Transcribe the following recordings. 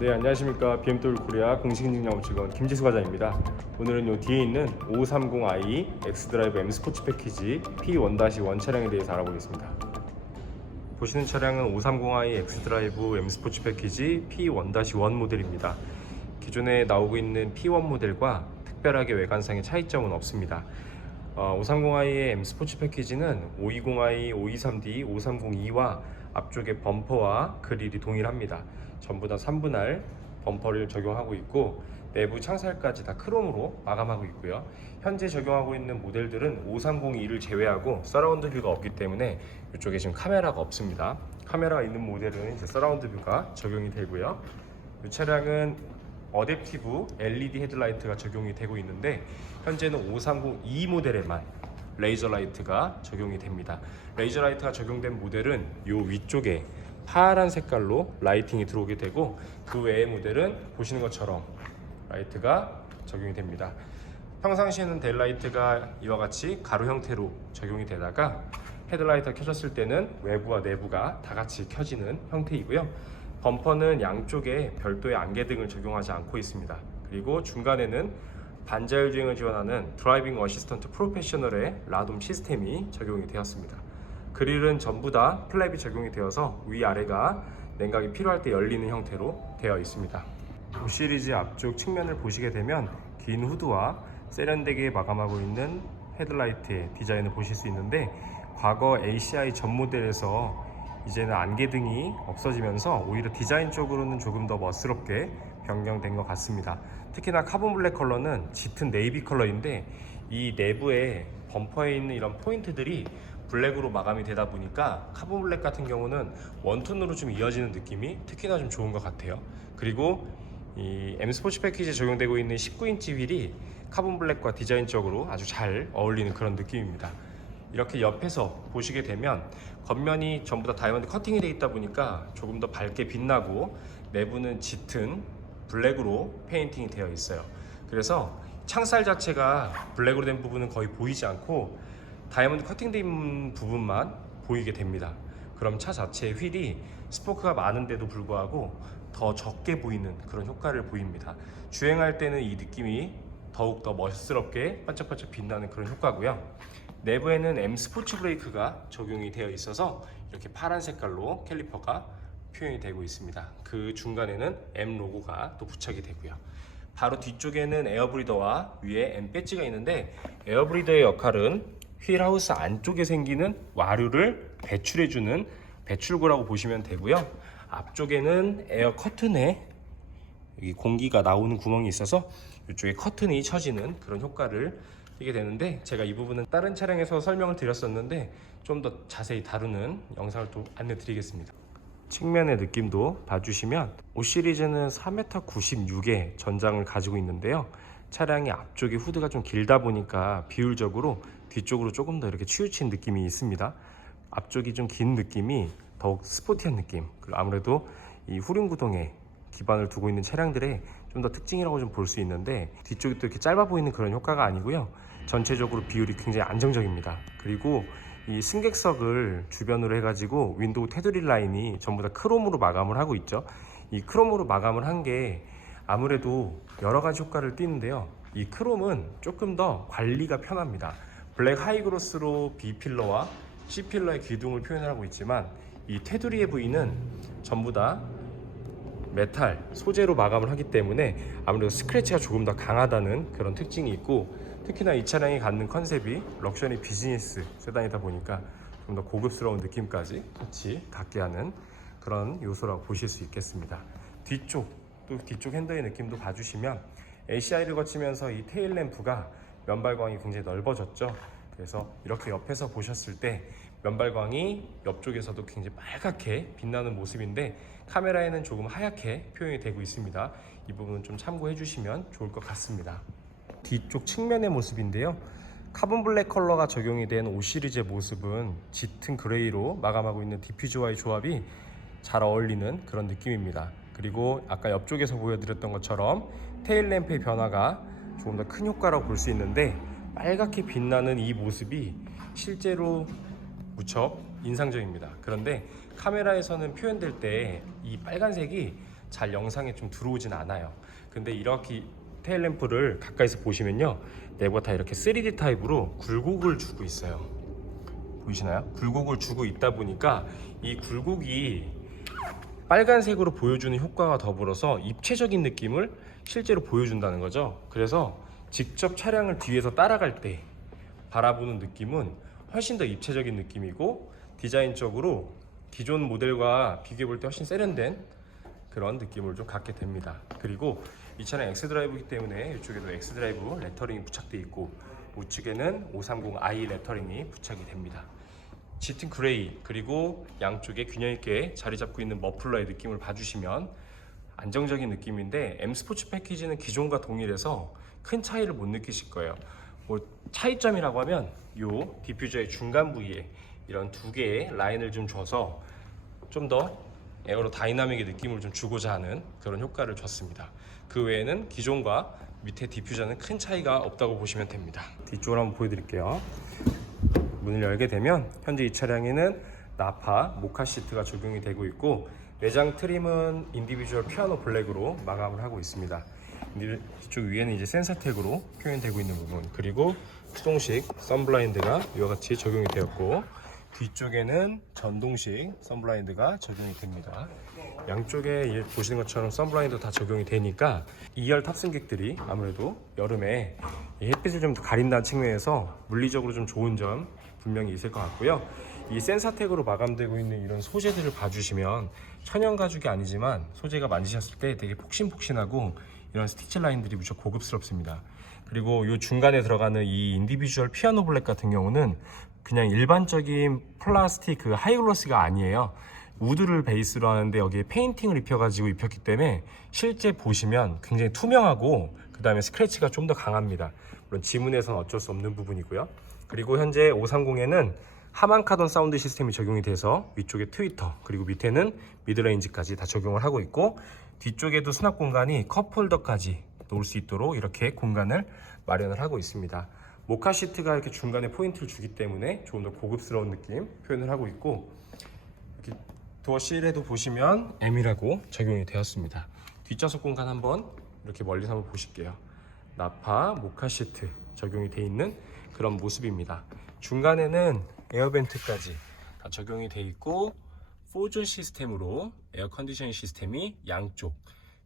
네 안녕하십니까 BMW 코리아 공식 인증 영업 직원 김지수 과장입니다. 오늘은 요 뒤에 있는 530i X드라이브 M 스포츠 패키지 P1-1 차량에 대해서 알아보겠습니다. 보시는 차량은 530i X드라이브 M 스포츠 패키지 P1-1 모델입니다. 기존에 나오고 있는 P1 모델과 특별하게 외관상의 차이점은 없습니다. 어, 530i의 M 스포츠 패키지는 520i, 523D, 530e와 앞쪽의 범퍼와 그릴이 동일합니다. 전부 다 3분할 범퍼를 적용하고 있고 내부 창살까지 다 크롬으로 마감하고 있고요. 현재 적용하고 있는 모델들은 530e를 제외하고 서라운드 뷰가 없기 때문에 이쪽에 지금 카메라가 없습니다. 카메라가 있는 모델은 이제 서라운드 뷰가 적용이 되고요. 이 차량은 어댑티브 LED 헤드라이트가 적용이 되고 있는데 현재는 530e 모델에만 레이저 라이트가 적용이 됩니다. 레이저 라이트가 적용된 모델은 이 위쪽에 파란 색깔로 라이팅이 들어오게 되고 그 외의 모델은 보시는 것처럼 라이트가 적용이 됩니다. 평상시에는 델라이트가 이와 같이 가로 형태로 적용이 되다가 헤드라이트가 켜졌을 때는 외부와 내부가 다 같이 켜지는 형태이고요. 범퍼는 양쪽에 별도의 안개등을 적용하지 않고 있습니다. 그리고 중간에는 반자율 주행을 지원하는 드라이빙 어시스턴트 프로페셔널의 라돔 시스템이 적용이 되었습니다. 그릴은 전부 다 플랩이 적용이 되어서 위아래가 냉각이 필요할 때 열리는 형태로 되어 있습니다. 5 시리즈 앞쪽 측면을 보시게 되면 긴 후드와 세련되게 마감하고 있는 헤드라이트의 디자인을 보실 수 있는데 과거 ACI 전 모델에서 이제는 안개등이 없어지면서 오히려 디자인적으로는 조금 더 멋스럽게 변경된 것 같습니다. 특히나 카본 블랙 컬러는 짙은 네이비 컬러인데 이 내부에 범퍼에 있는 이런 포인트들이 블랙으로 마감이 되다 보니까 카본 블랙 같은 경우는 원톤으로 좀 이어지는 느낌이 특히나 좀 좋은 것 같아요. 그리고 이 M 스포츠 패키지에 적용되고 있는 19인치 휠이 카본 블랙과 디자인적으로 아주 잘 어울리는 그런 느낌입니다. 이렇게 옆에서 보시게 되면 겉면이 전부 다 다이아몬드 커팅이 되어 있다 보니까 조금 더 밝게 빛나고 내부는 짙은 블랙으로 페인팅이 되어 있어요. 그래서 창살 자체가 블랙으로 된 부분은 거의 보이지 않고 다이아몬드 커팅된 부분만 보이게 됩니다. 그럼 차 자체의 휠이 스포크가 많은데도 불구하고 더 적게 보이는 그런 효과를 보입니다. 주행할 때는 이 느낌이 더욱 더 멋스럽게 반짝반짝 빛나는 그런 효과고요. 내부에는 M 스포츠 브레이크가 적용이 되어 있어서 이렇게 파란 색깔로 캘리퍼가 표현이 되고 있습니다. 그 중간에는 M 로고가 또 부착이 되고요. 바로 뒤쪽에는 에어브리더와 위에 M 배지가 있는데 에어브리더의 역할은 휠하우스 안쪽에 생기는 와류를 배출해주는 배출구라고 보시면 되고요. 앞쪽에는 에어 커튼에 여기 공기가 나오는 구멍이 있어서 이쪽에 커튼이 쳐지는 그런 효과를 띠게 되는데 제가 이 부분은 다른 차량에서 설명을 드렸었는데 좀 더 자세히 다루는 영상을 또 안내 드리겠습니다. 측면의 느낌도 봐주시면 5 시리즈는 4m 96의 전장을 가지고 있는데요. 차량의 앞쪽에 후드가 좀 길다 보니까 비율적으로 뒤쪽으로 조금 더 이렇게 치우친 느낌이 있습니다. 앞쪽이 좀 긴 느낌이 더욱 스포티한 느낌. 그리고 아무래도 이 후륜 구동에 기반을 두고 있는 차량들의 좀 더 특징이라고 좀 볼 수 있는데 뒤쪽이 또 이렇게 짧아 보이는 그런 효과가 아니고요. 전체적으로 비율이 굉장히 안정적입니다. 그리고 이 승객석을 주변으로 해가지고 윈도우 테두리 라인이 전부 다 크롬으로 마감을 하고 있죠. 이 크롬으로 마감을 한 게 아무래도 여러 가지 효과를 띠는데요. 이 크롬은 조금 더 관리가 편합니다. 블랙 하이그로스로 B 필러와 C 필러의 기둥을 표현하고 있지만 이 테두리의 부위는 전부 다 메탈 소재로 마감을 하기 때문에 아무래도 스크래치가 조금 더 강하다는 그런 특징이 있고 특히나 이 차량이 갖는 컨셉이 럭셔리 비즈니스 세단이다 보니까 좀 더 고급스러운 느낌까지 같이 갖게 하는 그런 요소라고 보실 수 있겠습니다. 뒤쪽 또 뒤쪽 핸더의 느낌도 봐주시면 ACI를 거치면서 이 테일 램프가 면발광이 굉장히 넓어졌죠. 그래서 이렇게 옆에서 보셨을 때 면발광이 옆쪽에서도 굉장히 빨갛게 빛나는 모습인데 카메라에는 조금 하얗게 표현이 되고 있습니다. 이 부분은 좀 참고해 주시면 좋을 것 같습니다. 뒤쪽 측면의 모습인데요. 카본 블랙 컬러가 적용이 된 5 시리즈의 모습은 짙은 그레이로 마감하고 있는 디퓨저와의 조합이 잘 어울리는 그런 느낌입니다. 그리고 아까 옆쪽에서 보여드렸던 것처럼 테일 램프의 변화가 조금 더 큰 효과라고 볼 수 있는데 빨갛게 빛나는 이 모습이 실제로 무척 인상적입니다. 그런데 카메라에서는 표현될 때 이 빨간색이 잘 영상에 좀 들어오진 않아요. 근데 이렇게 테일 램프를 가까이서 보시면요. 내부가 다 이렇게 3D 타입으로 굴곡을 주고 있어요. 보이시나요? 굴곡을 주고 있다 보니까 이 굴곡이 빨간색으로 보여주는 효과가 더불어서 입체적인 느낌을 실제로 보여준다는 거죠. 그래서 직접 차량을 뒤에서 따라갈 때 바라보는 느낌은 훨씬 더 입체적인 느낌이고 디자인적으로 기존 모델과 비교해 볼 때 훨씬 세련된 그런 느낌을 좀 갖게 됩니다. 그리고 이 차량 엑스드라이브이기 때문에 이쪽에도 엑스드라이브 레터링이 부착되어 있고 우측에는 530i 레터링이 부착이 됩니다. 짙은 그레이 그리고 양쪽에 균형 있게 자리 잡고 있는 머플러의 느낌을 봐주시면 안정적인 느낌인데 M 스포츠 패키지는 기존과 동일해서 큰 차이를 못 느끼실 거예요. 뭐 차이점이라고 하면 요 디퓨저의 중간 부위에 이런 두 개의 라인을 좀 줘서 좀 더 에어로 다이나믹의 느낌을 좀 주고자 하는 그런 효과를 줬습니다. 그 외에는 기존과 밑에 디퓨저는 큰 차이가 없다고 보시면 됩니다. 뒤쪽으로 한번 보여드릴게요. 문을 열게 되면 현재 이 차량에는 나파 모카 시트가 적용이 되고 있고 내장 트림은 인디비주얼 피아노 블랙으로 마감을 하고 있습니다. 이- 이쪽 위에는 이제 센서택으로 표현되고 있는 부분 그리고 수동식 선블라인드가 이와 같이 적용이 되었고 뒤쪽에는 전동식 선블라인드가 적용이 됩니다. 양쪽에 이 보시는 것처럼 선블라인드 다 적용이 되니까 2열 탑승객들이 아무래도 여름에 이 햇빛을 좀 가린다는 측면에서 물리적으로 좀 좋은 점 분명히 있을 것 같고요. 이 센사텍으로 마감되고 있는 이런 소재들을 봐주시면 천연 가죽이 아니지만 소재가 만지셨을 때 되게 폭신폭신하고 이런 스티치 라인들이 무척 고급스럽습니다. 그리고 이 중간에 들어가는 이 인디비주얼 피아노 블랙 같은 경우는 그냥 일반적인 플라스틱 그 하이글로스가 아니에요. 우드를 베이스로 하는데 여기에 페인팅을 입혀가지고 입혔기 때문에 실제 보시면 굉장히 투명하고 그 다음에 스크래치가 좀 더 강합니다. 물론 지문에서는 어쩔 수 없는 부분이고요. 그리고 현재 530에는 하만 카돈 사운드 시스템이 적용이 돼서 위쪽에 트위터 그리고 밑에는 미드레인지까지 다 적용을 하고 있고 뒤쪽에도 수납 공간이 컵홀더까지 놓을 수 있도록 이렇게 공간을 마련을 하고 있습니다. 모카 시트가 이렇게 중간에 포인트를 주기 때문에 조금 더 고급스러운 느낌 표현을 하고 있고 이렇게 도어 실에도 보시면 M이라고 적용이 되었습니다. 뒷좌석 공간 한번 이렇게 멀리서 한번 보실게요. 나파 모카 시트 적용이 되어 있는 그런 모습입니다. 중간에는 에어벤트까지 다 적용이 되어 있고 4존 시스템으로 에어 컨디셔닝 시스템이 양쪽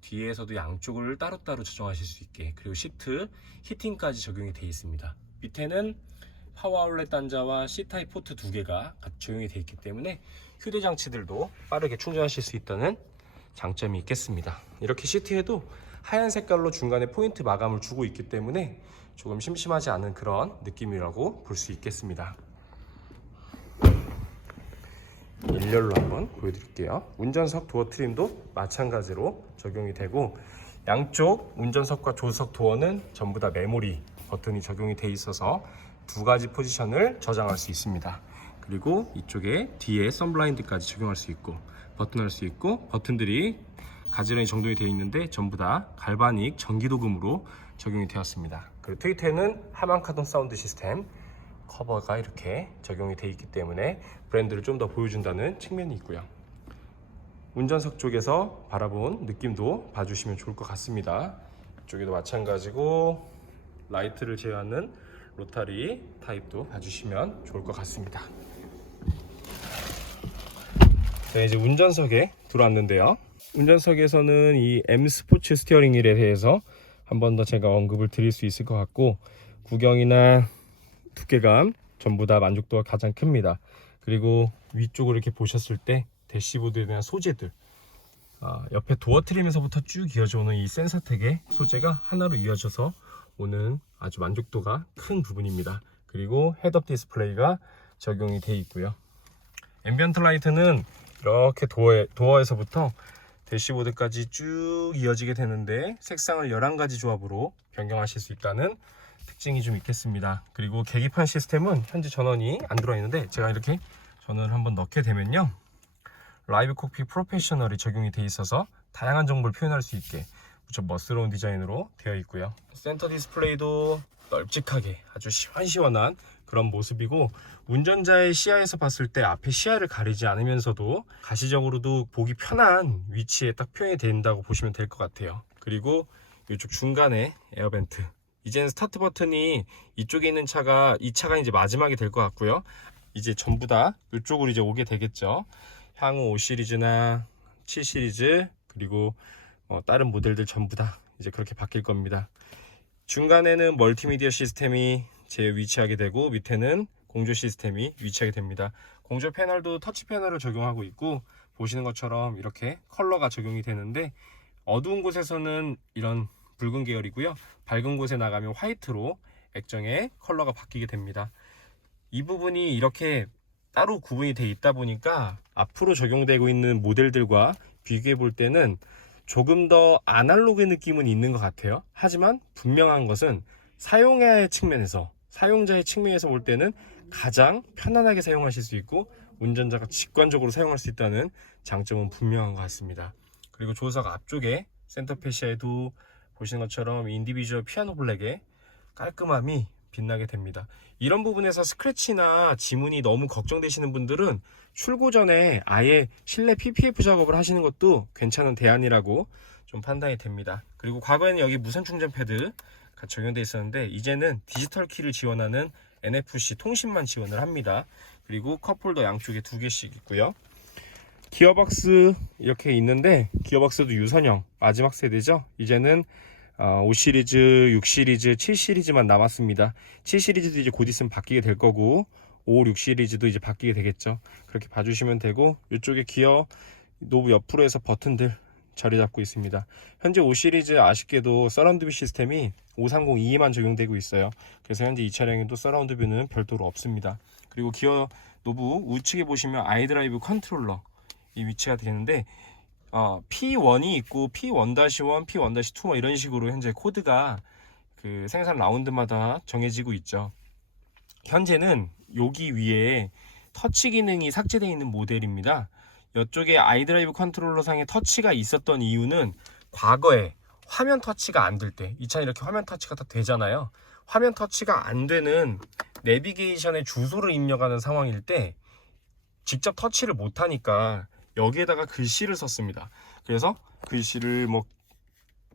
뒤에서도 양쪽을 따로따로 조정하실 수 있게 그리고 시트 히팅까지 적용이 되어 있습니다. 밑에는 파워 아울렛 단자와 C타입 포트 두 개가 같이 적용이 되어 있기 때문에 휴대 장치들도 빠르게 충전하실 수 있다는 장점이 있겠습니다. 이렇게 시트에도 하얀 색깔로 중간에 포인트 마감을 주고 있기 때문에 조금 심심하지 않은 그런 느낌이라고 볼 수 있겠습니다. 일렬로 한번 보여드릴게요. 운전석 도어 트림도 마찬가지로 적용이 되고 양쪽 운전석과 조수석 도어는 전부 다 메모리 버튼이 적용이 돼 있어서 두 가지 포지션을 저장할 수 있습니다. 그리고 이쪽에 뒤에 선블라인드까지 적용할 수 있고 버튼할 수 있고 버튼들이 가지런히 정돈이 되어 있는데 전부 다 갈바닉 전기도금으로 적용이 되었습니다. 그리고 트위터에는 하만 카돈 사운드 시스템 커버가 이렇게 적용이 되어 있기 때문에 브랜드를 좀 더 보여준다는 측면이 있고요. 운전석 쪽에서 바라본 느낌도 봐주시면 좋을 것 같습니다. 이쪽에도 마찬가지고 라이트를 제어하는 로타리 타입도 봐주시면 좋을 것 같습니다. 자 이제 운전석에 들어왔는데요. 운전석에서는 이 M 스포츠 스티어링 휠에 대해서 한 번 더 제가 언급을 드릴 수 있을 것 같고 구경이나 두께감 전부 다 만족도가 가장 큽니다. 그리고 위쪽을 이렇게 보셨을 때 대시보드에 대한 소재들 아, 옆에 도어 트림에서부터 쭉 이어져 오는 이 센서텍의 소재가 하나로 이어져서 오는 아주 만족도가 큰 부분입니다. 그리고 헤드업 디스플레이가 적용이 되어 있고요. 앰비언트 라이트는 이렇게 도어에, 도어에서부터 대시보드까지 쭉 이어지게 되는데 색상을 11가지 조합으로 변경하실 수 있다는 특징이 좀 있겠습니다. 그리고 계기판 시스템은 현재 전원이 안 들어 있는데 제가 이렇게 전원을 한번 넣게 되면요. 라이브 콕핏 프로페셔널이 적용이 돼 있어서 다양한 정보를 표현할 수 있게 무척 멋스러운 디자인으로 되어 있고요. 센터 디스플레이도 널찍하게 아주 시원시원한 그런 모습이고 운전자의 시야에서 봤을 때 앞에 시야를 가리지 않으면서도 가시적으로도 보기 편한 위치에 딱 표현이 된다고 보시면 될 것 같아요. 그리고 이쪽 중간에 에어벤트. 이제는 스타트 버튼이 이쪽에 있는 차가 이 차가 이제 마지막이 될 것 같고요. 이제 전부 다 이쪽으로 이제 오게 되겠죠. 향후 5 시리즈나 7 시리즈 그리고 어, 다른 모델들 전부 다 이제 그렇게 바뀔 겁니다. 중간에는 멀티미디어 시스템이 제 위치하게 되고 밑에는 공조 시스템이 위치하게 됩니다. 공조 패널도 터치 패널을 적용하고 있고 보시는 것처럼 이렇게 컬러가 적용이 되는데 어두운 곳에서는 이런 붉은 계열이고요. 밝은 곳에 나가면 화이트로 액정의 컬러가 바뀌게 됩니다. 이 부분이 이렇게 따로 구분이 돼 있다 보니까 앞으로 적용되고 있는 모델들과 비교해 볼 때는 조금 더 아날로그의 느낌은 있는 것 같아요. 하지만 분명한 것은 사용자의 측면에서 사용자의 측면에서 볼 때는 가장 편안하게 사용하실 수 있고 운전자가 직관적으로 사용할 수 있다는 장점은 분명한 것 같습니다. 그리고 조석 앞쪽에 센터 페시아에도 보시는 것처럼 인디비주얼 피아노 블랙의 깔끔함이 빛나게 됩니다. 이런 부분에서 스크래치나 지문이 너무 걱정되시는 분들은 출고 전에 아예 실내 PPF 작업을 하시는 것도 괜찮은 대안이라고 좀 판단이 됩니다. 그리고 과거에는 여기 무선 충전 패드가 적용되어 있었는데 이제는 디지털 키를 지원하는 NFC 통신만 지원을 합니다. 그리고 컵홀더 양쪽에 두 개씩 있고요. 기어박스 이렇게 있는데 기어박스도 유선형 마지막 세대죠. 이제는 어, 5 시리즈, 6 시리즈, 7 시리즈만 남았습니다. 7 시리즈도 이제 곧 있으면 바뀌게 될 거고 5, 6 시리즈도 이제 바뀌게 되겠죠. 그렇게 봐주시면 되고 이쪽에 기어 노브 옆으로 해서 버튼들 자리 잡고 있습니다. 현재 5 시리즈 아쉽게도 서라운드 뷰 시스템이 530E에만 적용되고 있어요. 그래서 현재 이 차량에도 서라운드 뷰는 별도로 없습니다. 그리고 기어 노브 우측에 보시면 아이드라이브 컨트롤러 이 위치가 되는데 어, P1이 있고 P1-1, P1-2 뭐 이런 식으로 현재 코드가 그 생산 라운드마다 정해지고 있죠. 현재는 여기 위에 터치 기능이 삭제되어 있는 모델입니다. 이쪽에 아이드라이브 컨트롤러 상에 터치가 있었던 이유는 과거에 화면 터치가 안 될 때, 이 차는 이렇게 화면 터치가 다 되잖아요. 화면 터치가 안 되는 내비게이션의 주소를 입력하는 상황일 때 직접 터치를 못 하니까 여기에다가 글씨를 썼습니다. 그래서 글씨를 뭐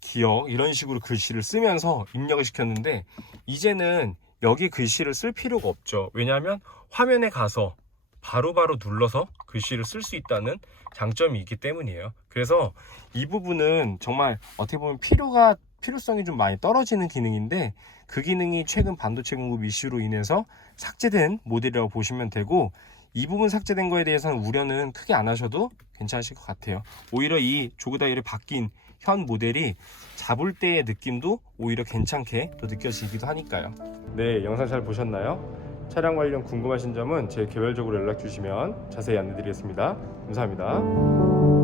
기억 이런 식으로 글씨를 쓰면서 입력을 시켰는데 이제는 여기 글씨를 쓸 필요가 없죠. 왜냐하면 화면에 가서 바로 바로 눌러서 글씨를 쓸 수 있다는 장점이 있기 때문이에요. 그래서 이 부분은 정말 어떻게 보면 필요가 필요성이 좀 많이 떨어지는 기능인데 그 기능이 최근 반도체 공급 이슈로 인해서 삭제된 모델이라고 보시면 되고 이 부분 삭제된 거에 대해서는 우려는 크게 안 하셔도 괜찮으실 것 같아요. 오히려 이 조그다이를 바뀐 현 모델이 잡을 때의 느낌도 오히려 괜찮게 또 느껴지기도 하니까요. 네, 영상 잘 보셨나요? 차량 관련 궁금하신 점은 제 개별적으로 연락 주시면 자세히 안내드리겠습니다. 감사합니다.